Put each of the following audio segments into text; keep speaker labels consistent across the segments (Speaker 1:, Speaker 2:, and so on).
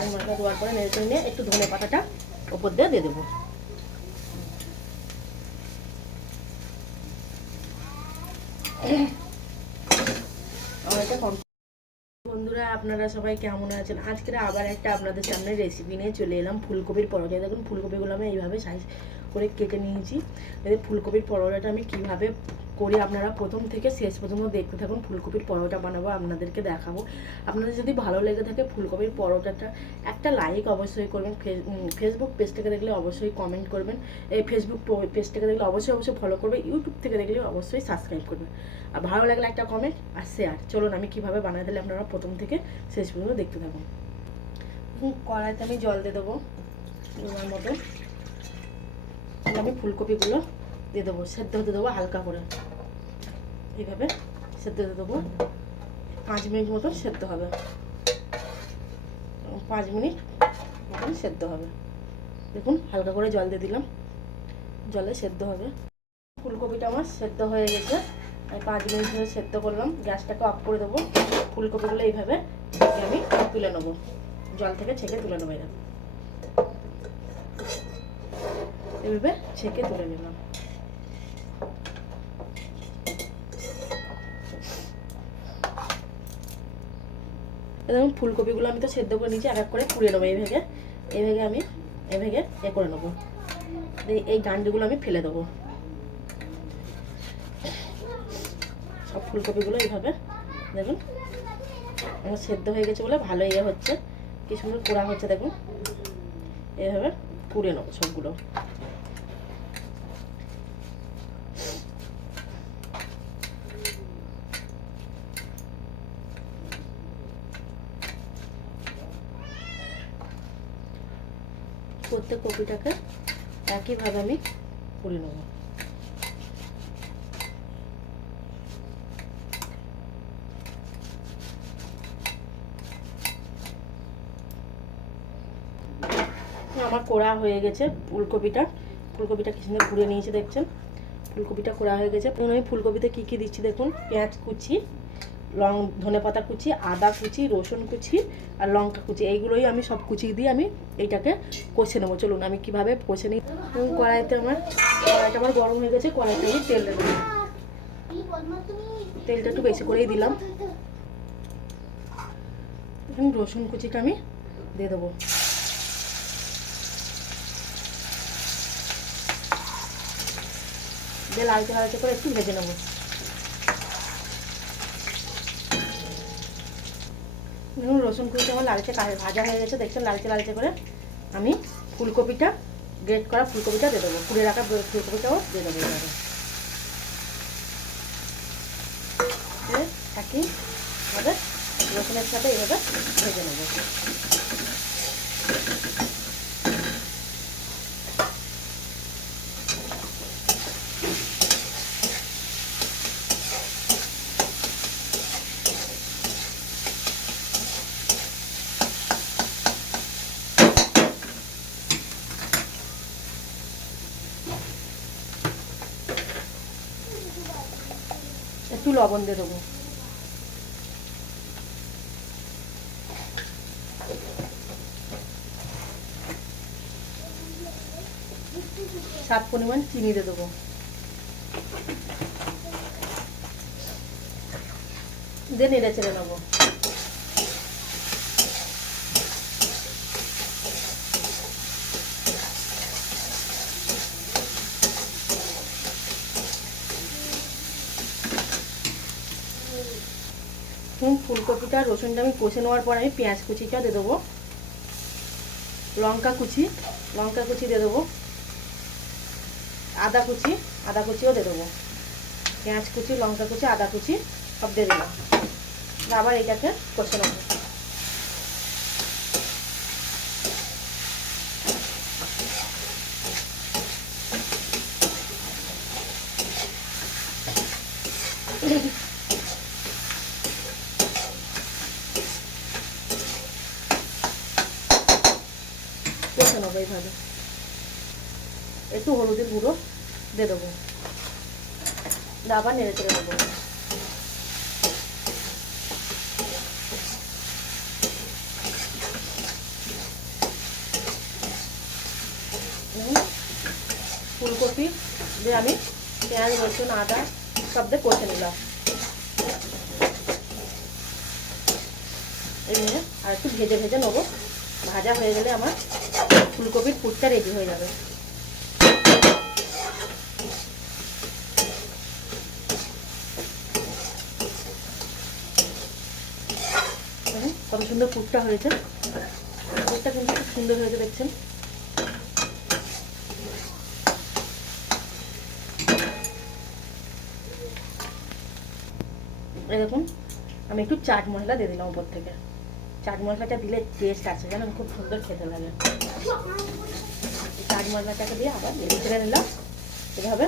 Speaker 1: চাই মশলা দেওয়ার পরে নেড়ে নিয়ে একটু ধনে পাতাটা ওপর দিয়ে দিয়ে দেবো। বন্ধুরা, আপনারা সবাই কেমন আছেন? আজকে আবার একটা আপনাদের সামনে রেসিপি নিয়ে চলে এলাম ফুলকপির পরোটা। দেখুন, ফুলকপিগুলো আমি এইভাবে সাইজ করে কেটে নিয়েছি। ফুলকপির পরোটাটা আমি কীভাবে করি আপনারা প্রথম থেকে শেষ পর্যন্ত দেখতে থাকুন। ফুলকপির পরোটা বানাবো, আপনাদেরকে দেখাবো। আপনাদের যদি ভালো লেগে থাকে ফুলকপির পরোটাটা, একটা লাইক অবশ্যই করবেন। ফেসবুক পেজ থেকে দেখলে অবশ্যই কমেন্ট করবেন। এই ফেসবুক পেজ থেকে দেখলে অবশ্যই অবশ্যই ফলো করবে ইউটিউব থেকে দেখলে অবশ্যই সাবস্ক্রাইব করবে আর ভালো লাগলে একটা কমেন্ট আর শেয়ার চলুন আমি কীভাবে বানাই দিলে আপনারা প্রথম থেকে শেষ পর্যন্ত দেখতে থাকুন। কড়াইতে আমি জল দিয়ে দেবো। দেওয়ার মতো আমি ফুলকপিগুলো দিয়ে দেবো, সেদ্ধ হতে দেবো হালকা করে। এইভাবে সেদ্ধ হতে দেবো। পাঁচ মিনিট মতন সেদ্ধ হবে। পাঁচ মিনিট মতন সেদ্ধ হবে। দেখুন, হালকা করে জল দিয়ে দিলাম। জলে সেদ্ধ হবে। ফুলকপিটা আমার সেদ্ধ হয়ে গেছে। আমি পাঁচ মিনিট ধরে সেদ্ধ করলাম। গ্যাসটাকে অফ করে দেবো। ফুলকপিগুলো এইভাবে আমি তুলে নেব। জল থেকে ছেঁকে তুলে নেব এরকম। এভাবে ছেঁকে তুলে নিলাম। দেখুন ফুলকপিগুলো আমি তো সেদ্ধ করে নিয়েছি, এক এক করে পুড়িয়ে নেব এই ভেগে। এই ভেগে আমি, এই ভেগে এ করে নেব। এই- গান্ডিগুলো আমি ফেলে দেবো। সব ফুলকপিগুলো এইভাবে, দেখুন। আমার সেদ্ধ হয়ে গেছে বলে ভালো ইয়ে হচ্ছে। কি সুন্দর পোড়া হচ্ছে, দেখুন। এইভাবে পুড়ে নেব সবগুলো। প্রত্যেক কপিটাকে একইভাবে আমি পুড়ে নেব। আমার কোড়া হয়ে গেছে ফুলকপিটা। ফুলকপিটা কি পুড়ে নিয়েছে, দেখছেন? ফুলকপিটা কোড়া হয়ে গেছে। আমি ফুলকপিতে কী কী দিচ্ছি দেখুন? পেঁয়াজ কুচি লং ধনে পাতা কুচি, আদা কুচি, রসুন কুচি আর লঙ্কা কুচি। এইগুলোই আমি সব কুচি দিয়ে আমি এইটাকে কষে নেব। চলুন, আমি কীভাবে কষে নিই? কড়াইতে আমার, কড়াইটা আমার গরম হয়ে গেছে, কড়াইতে আমি তেল দেবো তেলটা একটু বেশি করেই দিলাম। এখন রসুন কুচিটা আমি দিয়ে দেবো। দিয়ে লালচে লালচে করে একটু ভেজে নেব। দেখুন রসুন কুচিটা আমার লালচে ভাজা হয়ে গেছে, দেখছেন লালচে লালচে করে আমি ফুলকপিটা গ্রেট করা ফুলকপিটা দিয়ে দেবো, পুড়ে রাখা ফুলকপিটাও দিয়ে দেবো এবারে। থাকি ভাবে রসুনের সাথে এভাবে ভেজে নেব। লবণ দিয়ে দেবো। সাত পরিমাণ চিনি দিয়ে দেবো। দিয়ে নেড়ে চেড়ে নেব। হুম ফুলকপিটা, রসুনটা আমি কষে নেওয়ার পর আমি পেঁয়াজ কুচিটা দিয়ে দেবো। লঙ্কা কুচি লঙ্কা কুচি দিয়ে দেবো। আদা কুচি, আদা কুচিও দিয়ে দেবো। পেঁয়াজ কুচি, লঙ্কা কুচি, আদা কুচি, সব দিয়ে দিলাম আবার এটাকে কষে নেব। কষে একটু হলুদের গুঁড়ো দিয়ে দেবো। আবার নেড়ে চেড়ে দেবো। ফুলকপি দিয়ে আমি পেঁয়াজ, রসুন, আদা সব দিয়ে কষে নিলাম। এমনি আর একটু ভেজে ভেজে নেব। ভাজা হয়ে গেলে আমার ফুলকপির পুটটা রেডি হয়ে যাবে। কত সুন্দর পুরটা হয়েছে। পুরটা কিন্তু খুব সুন্দর হয়েছে দেখছেন। দেখুন, আমি একটু চাট মশলা দিয়ে দিলাম উপর থেকে। চাট মশলাটা দিলে টেস্ট আছে জানেন, খুব সুন্দর খেতে লাগে। চাট মশলাটাকে দিয়ে আবার চেড়ে নিলাম। এভাবে।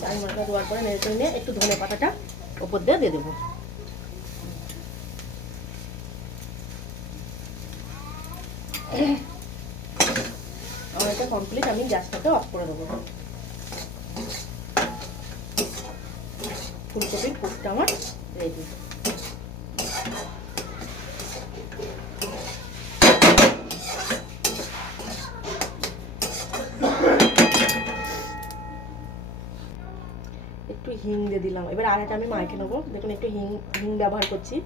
Speaker 1: চাট মশলা দেওয়ার পরে নেড়ে নিয়ে একটু ধনে পাতাটা ওপর দিয়ে দিয়ে দেবো আমার এটা কমপ্লিট আমি গ্যাসটাকে অফ করে দেবো। ফুলকপির পুরটা আমার রেডি একটু হিং দিয়ে দিলাম। এবার আরেকটা আমি মাইকে নেব। দেখুন, একটু হিং হিং ব্যবহার করছি।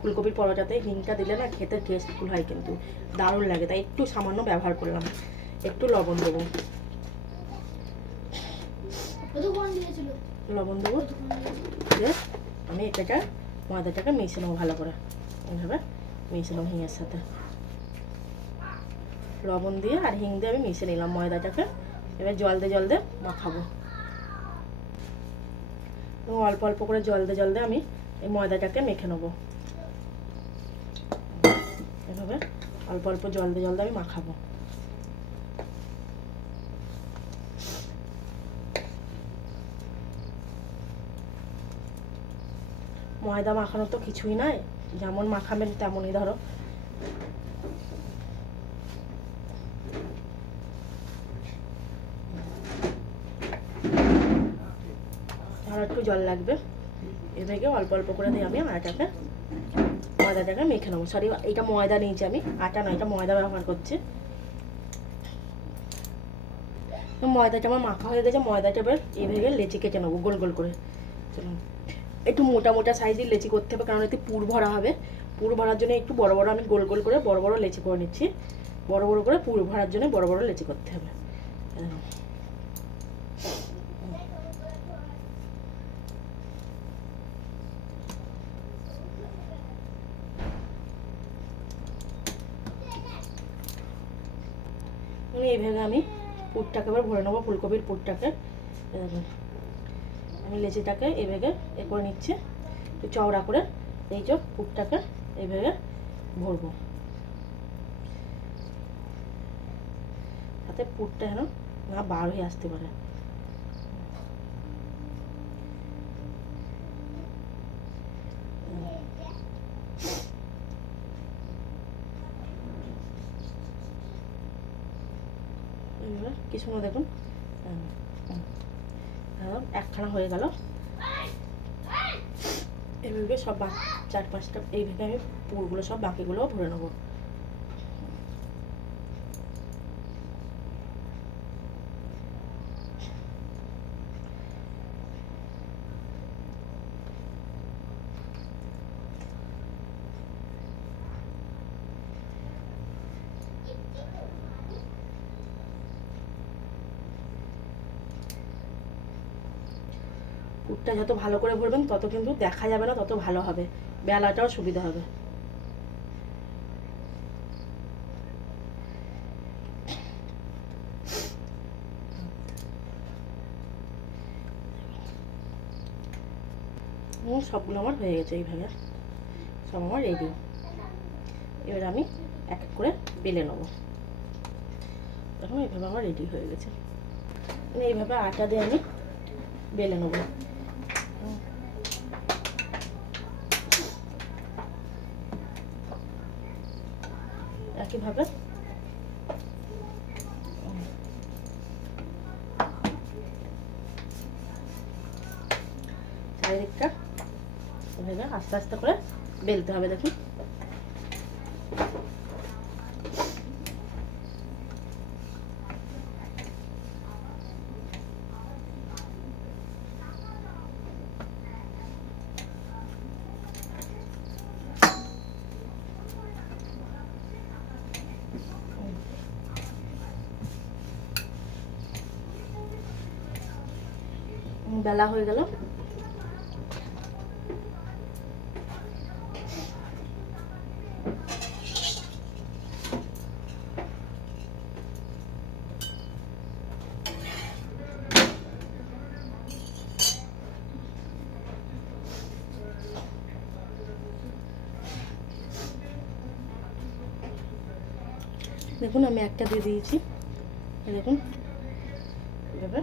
Speaker 1: ফুলকপির পরোটাতে হিংটা দিলে না খেতে টেস্টফুল হয় কিন্তু। দারুণ লাগে, তাই একটু সামান্য ব্যবহার করলাম। একটু লবণ দেবো। লবণ দেবো। আমি এটাকে ময়দাটাকে মিশে নেব ভালো করে। এইভাবে মিশে নেব হিঙের সাথে। লবণ দিয়ে আর হিং দিয়ে আমি মিশে নিলাম ময়দাটাকে। এবার জল দিয়ে জল দিয়ে মাখাবো। এবং অল্প অল্প করে জল দিয়ে জল দিয়ে আমি এই ময়দাটাকে মেখে নেব। এভাবে অল্প অল্প জল দিয়ে জল দিয়ে আমি মাখাবো। ময়দা মাখানো তো কিছুই নয় যেমন মাখাবেন তেমনই ধরো। আর একটু জল লাগবে। এভাবে অল্প অল্প করে দিয়ে আমি আটাকে, ময়দাটাকে মেখে নেব। সরি এটা ময়দা নিয়েছি আমি। আটা নয় এটা ময়দা ব্যবহার করছি। ময়দাটা আমার মাখা হয়ে গেছে, ময়দাটা এবার এভাবে লেচি কেটে নেব গোল গোল করে। চলুন। একটু মোটা মোটা সাইজের লেচি করতে হবে, কারণ এতে পুর ভরা হবে। পুর ভরার জন্য একটু বড় বড় আমি গোল গোল করে বড় বড় লেচি করে নিচ্ছি। বড় বড় করে পুর ভরার জন্য বড় বড় লেচি করতে হবে। এই এইভাবে আমি পুরটাকে এবার ভরে নেব, ফুলকপির পুরটাকে। আমি লেচিটাকে এভাবে এ করে নিচ্ছি, একটু চওড়া করে এই যে পুরটাকে এইভাবে ভরবো। তাতে পুরটা যেন না বার হয়ে আসতে পারে। এইভাবে কিছু না দেখুন। একখানা হয়ে গেল। এইভাবে সব চার পাঁচটা এইভাবে আমি পুরগুলো সব বাকিগুলো ভরে নেব। পুরটা যত ভালো করে ভরবেন, তত কিন্তু দেখা যাবে না, তত ভালো হবে। বেলাটাও সুবিধা হবে। সবগুলো আমার হয়ে গেছে এইভাবে। সব আমার রেডি এবার আমি এক এক করে বেলে নেব। দেখুন এইভাবে আমার রেডি হয়ে গেছে। এইভাবে আটা দিয়ে আমি বেলে নেব। একইভাবে। চারিদিকটা এভাবে আস্তে আস্তে করে বেলতে হবে দেখুন। বেলা হয়ে গেল। দেখুন আমি একটা দিয়ে দিয়েছি। দেখুন এভাবে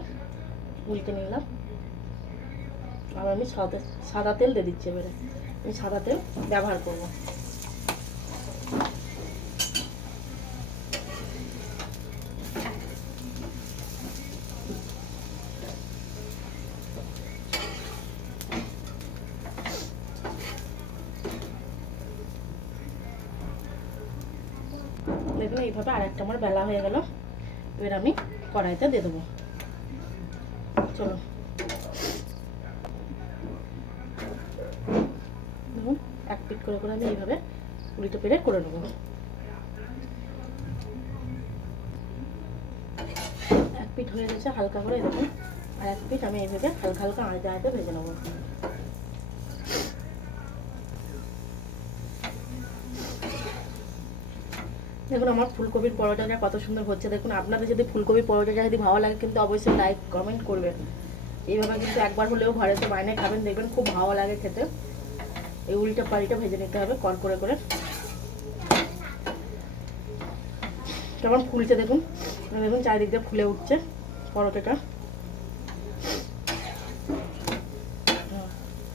Speaker 1: উল্টে নিলাম। আমি সাদা সাদা তেল দিয়ে দিচ্ছি এবারে। আমি সাদা তেল ব্যবহার করব। দেখুন, এইভাবে আরেকটা আমার বেলা হয়ে গেল। এবার আমি কড়াইতে দিয়ে দেবো। চলো। করে আমি এইভাবে উল্টো পেরে করে নেব। এক পিট হয়ে গেছে হালকা করে দেখুন আর এক পিট আমি এইভাবে হালকা হালকা আঁচড়ে আঁচড়ে ভেজে নেব। দেখুন, আমার ফুলকপির পরোটাটা কত সুন্দর হচ্ছে। দেখুন, আপনাদের যদি ফুলকপির পরোটাটা যদি ভালো লাগে, কিন্তু অবশ্যই লাইক কমেন্ট করবেন। এইভাবে কিন্তু একবার হলেও ঘরেতে বানিয়ে খাবেন, দেখবেন খুব ভালো লাগে খেতে। এই উল্টা পাল্টা ভেজে নিতে হবে কর করে করে। কেমন ফুলছে দেখুন দেখুন চারিদিক দিয়ে ফুলে উঠছে পরোটাটা।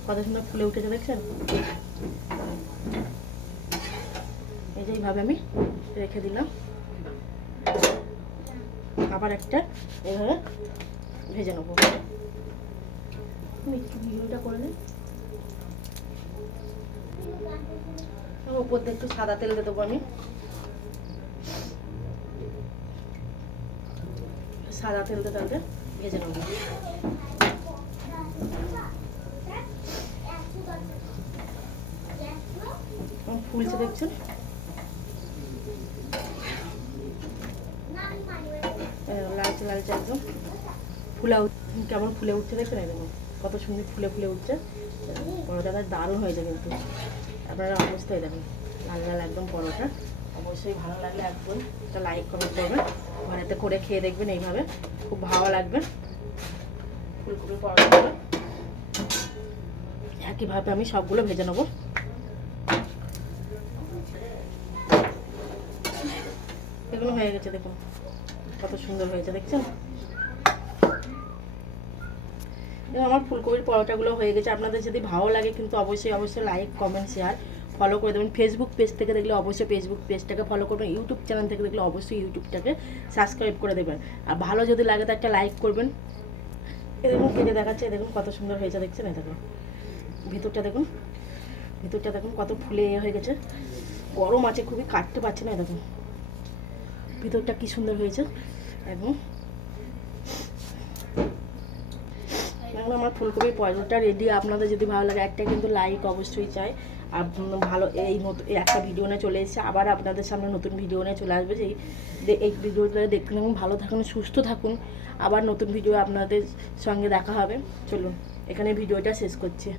Speaker 1: কত সুন্দর ফুলে উঠেছে দেখছেন? এই যে এইভাবে আমি রেখে দিলাম। আবার একটা এইভাবে ভেজে নেব। ভিডিওটা করে নিই ওপর দিয়ে একটু সাদা তেল দিয়ে দেবো আমি। সাদা তেল দিয়ে তাহলে ভেজে নেব। ফুলছে দেখছেন? এই লালচে লালচে একদম। ফুলা কেমন ফুলে উঠছে দেখছেন একদম? কত সুন্দর ফুলে ফুলে উঠছে। পরোটাটা দারুণ হয়েছে কিন্তু। আপনারা অবশ্যই দেখুন। লাল একদম পরোটা। অবশ্যই ভালো লাগলে একদম একটা লাইক কমেন্ট করবেন ঘরেতে করে খেয়ে দেখবেন এইভাবে। খুব ভালো লাগবে। ফুলকপি পরোটাগুলো একইভাবে আমি সবগুলো ভেজে নেব। এগুলো হয়ে গেছে, দেখুন। কত সুন্দর হয়েছে, দেখছেন? আমার ফুলকপির পরোটাগুলো হয়ে গেছে। আপনাদের যদি ভালো লাগে কিন্তু অবশ্যই অবশ্যই লাইক কমেন্ট শেয়ার ফলো করে দেবেন। ফেসবুক পেজ থেকে দেখলে অবশ্যই ফেসবুক পেজটাকে ফলো করবেন। ইউটিউব চ্যানেল থেকে দেখলে অবশ্যই ইউটিউবটাকে সাবস্ক্রাইব করে দেবেন। আর ভালো যদি লাগে তো একটা লাইক করবেন। এ দেখুন কেটে দেখাচ্ছে দেখুন কত সুন্দর হয়েছে, দেখছেন? এই দেখুন, ভিতরটা দেখুন ভিতরটা দেখুন কত ফুলে ইয়ে হয়ে গেছে। গরম আছে, খুবই কাটতে পারছে না দেখুন। ভিতরটা কি সুন্দর হয়েছে এখন আমার ফুলকপির পরোটা রেডি আপনাদের যদি ভালো লাগে, একটা কিন্তু লাইক অবশ্যই চাই। আর ভালো এই মতো একটা ভিডিও নিয়ে চলে এসেছে। আবার আপনাদের সামনে নতুন ভিডিও নিয়ে চলে আসবে। যেই এই ভিডিওটা দেখতে থাকুন ভালো থাকুন, সুস্থ থাকুন। আবার নতুন ভিডিও আপনাদের সঙ্গে দেখা হবে। চলুন, এখানে ভিডিওটা শেষ করছি।